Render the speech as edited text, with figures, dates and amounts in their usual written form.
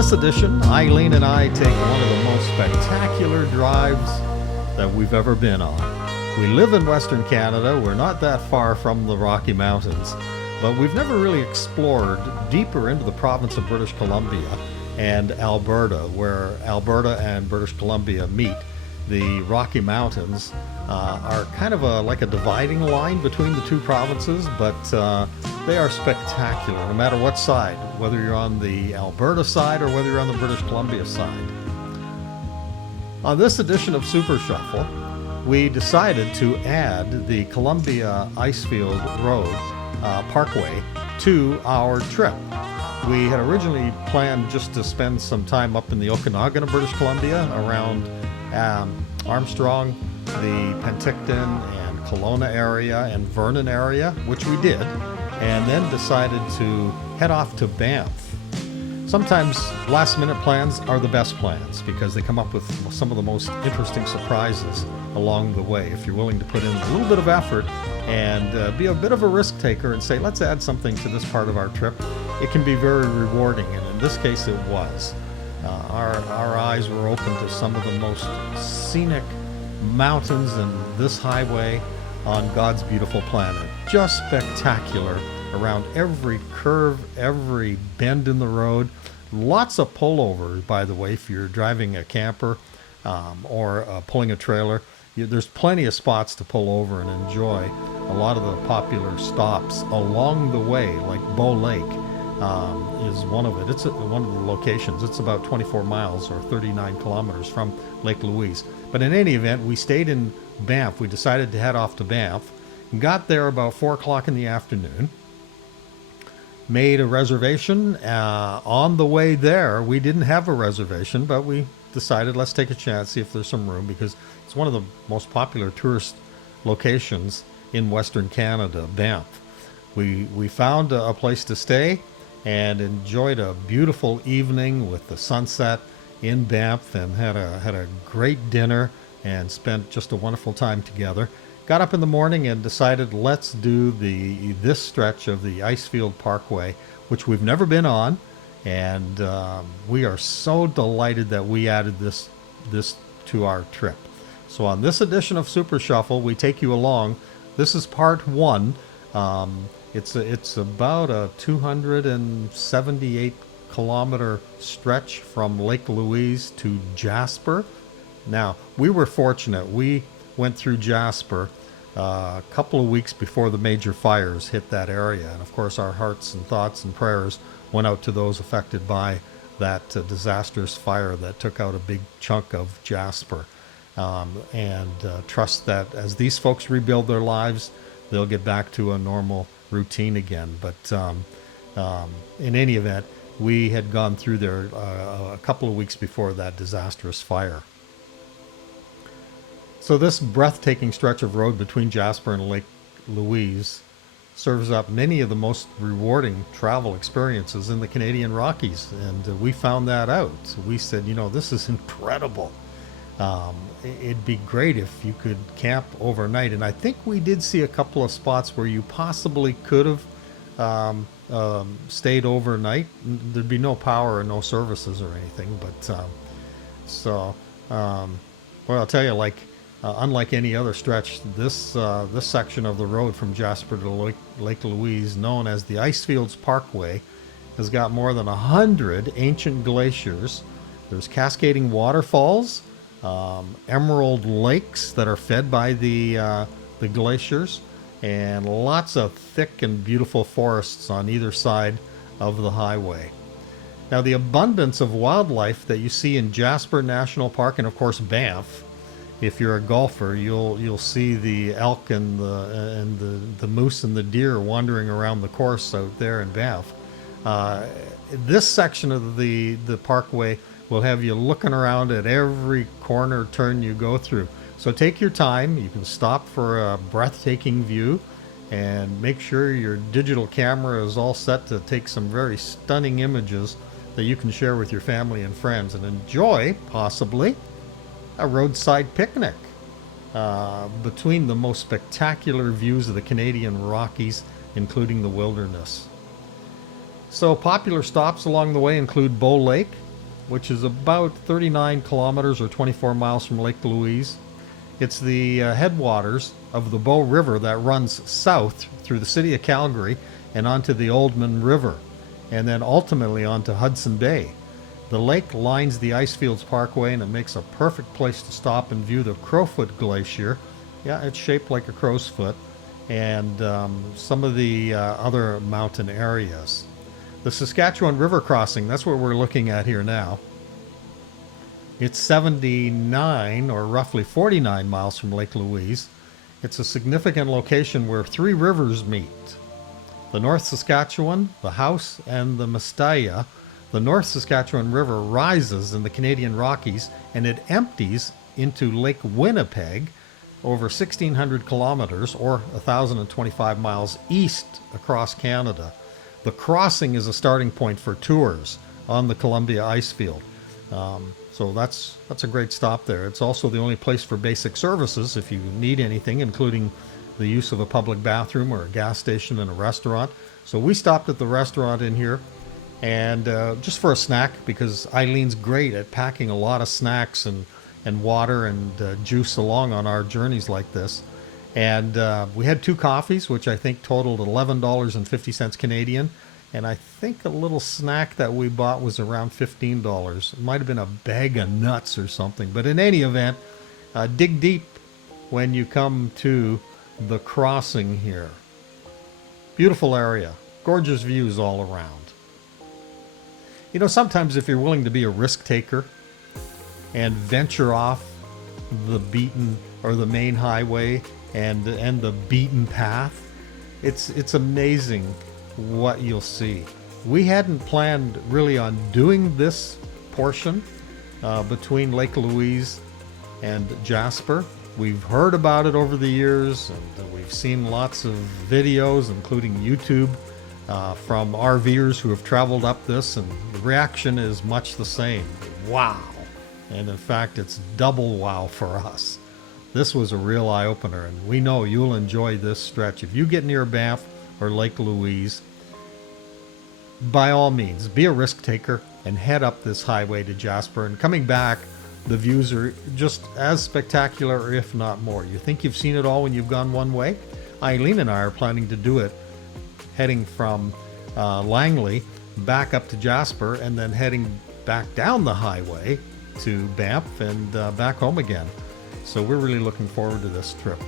this edition, Eileen and I take one of the most spectacular drives that we've ever been on. We live in Western Canada. We're not that far from the Rocky Mountains, but we've never really explored deeper into the province of British Columbia and Alberta, where Alberta and British Columbia meet. The Rocky Mountains are kind of like a dividing line between the two provinces, but they are spectacular no matter what side, whether you're on the Alberta side or whether you're on the British Columbia side. On this edition of Super Shuffle, we decided to add the Columbia Icefield Road Parkway to our trip. We had originally planned just to spend some time up in the Okanagan of British Columbia around Armstrong, the Penticton and Kelowna area and Vernon area, which we did, and then decided to head off to Banff. Sometimes last minute plans are the best plans because they come up with some of the most interesting surprises along the way. If you're willing to put in a little bit of effort and be a bit of a risk taker and say, let's add something to this part of our trip, it can be very rewarding, and in this case it was. Our eyes were open to some of the most scenic mountains in this highway on God's beautiful planet. Just spectacular around every curve, every bend in the road. Lots of pullovers, by the way, if you're driving a camper or pulling a trailer. There's plenty of spots to pull over and enjoy a lot of the popular stops along the way, like Bow Lake. Is one of it. It's one of the locations. It's about 24 miles or 39 kilometers from Lake Louise. But in any event, we stayed in Banff. We decided to head off to Banff. Got there about 4 o'clock in the afternoon. Made a reservation. On the way there, we didn't have a reservation, but we decided let's take a chance, see if there's some room, because it's one of the most popular tourist locations in Western Canada, Banff. We found a place to stay and enjoyed a beautiful evening with the sunset in Banff, and had a great dinner and spent just a wonderful time together. Got up in the morning and decided let's do this stretch of the Icefield Parkway, which we've never been on, and we are so delighted that we added this to our trip. So on this edition of Super Shuffle, we take you along. This is part one. It's about a 278 kilometer stretch from Lake Louise to Jasper. Now, we were fortunate. We went through Jasper a couple of weeks before the major fires hit that area. And of course, our hearts and thoughts and prayers went out to those affected by that disastrous fire that took out a big chunk of Jasper. And trust that as these folks rebuild their lives, they'll get back to a normal routine again. But in any event, we had gone through there a couple of weeks before that disastrous fire. So this breathtaking stretch of road between Jasper and Lake Louise serves up many of the most rewarding travel experiences in the Canadian Rockies, and we found that out. So we said, this is incredible. It'd be great if you could camp overnight, and I think we did see a couple of spots where you possibly could have stayed overnight. There'd be no power and no services or anything, but I'll tell you, unlike any other stretch, this section of the road from Jasper to Lake Louise, known as the Icefields Parkway, has got more than 100 ancient glaciers. There's cascading waterfalls, emerald lakes that are fed by the glaciers, and lots of thick and beautiful forests on either side of the highway. Now, the abundance of wildlife that you see in Jasper National Park, and of course Banff, if you're a golfer, you'll see the elk and the moose and the deer wandering around the course out there in Banff. This section of the parkway will have you looking around at every corner turn you go through. So take your time. You can stop for a breathtaking view and make sure your digital camera is all set to take some very stunning images that you can share with your family and friends and enjoy, possibly, a roadside picnic between the most spectacular views of the Canadian Rockies, including the wilderness. So popular stops along the way include Bow Lake, which is about 39 kilometers or 24 miles from Lake Louise. It's the headwaters of the Bow River that runs south through the city of Calgary and onto the Oldman River, and then ultimately onto Hudson Bay. The lake lines the Icefields Parkway, and it makes a perfect place to stop and view the Crowfoot Glacier. Yeah, it's shaped like a crow's foot, and some of the other mountain areas. The Saskatchewan River crossing, that's what we're looking at here now. It's 79 or roughly 49 miles from Lake Louise. It's a significant location where three rivers meet: the North Saskatchewan, the House, and the Mistaya. The North Saskatchewan River rises in the Canadian Rockies, and it empties into Lake Winnipeg over 1,600 kilometers or 1,025 miles east across Canada. The crossing is a starting point for tours on the Columbia Icefield. So that's a great stop there. It's also the only place for basic services if you need anything, including the use of a public bathroom or a gas station and a restaurant. So we stopped at the restaurant in here, and just for a snack, because Eileen's great at packing a lot of snacks and water and juice along on our journeys like this. And we had two coffees, which I think totaled $11.50 Canadian. And I think a little snack that we bought was around $15. It might have been a bag of nuts or something. But in any event, dig deep when you come to the crossing here. Beautiful area. Gorgeous views all around. You know, sometimes if you're willing to be a risk taker and venture off the beaten or the main highway and the beaten path, it's amazing what you'll see. We hadn't planned really on doing this portion between Lake Louise and Jasper. We've heard about it over the years, and we've seen lots of videos, including YouTube, from RVers who have traveled up this, and the reaction is much the same. Wow. And in fact, it's double wow for us. This was a real eye-opener, and we know you'll enjoy this stretch. If you get near Banff or Lake Louise, by all means, be a risk taker and head up this highway to Jasper. And coming back, the views are just as spectacular, if not more. You think you've seen it all when you've gone one way? Eileen and I are planning to do it, heading from Langley back up to Jasper, and then heading back down the highway to Banff and back home again. So we're really looking forward to this trip.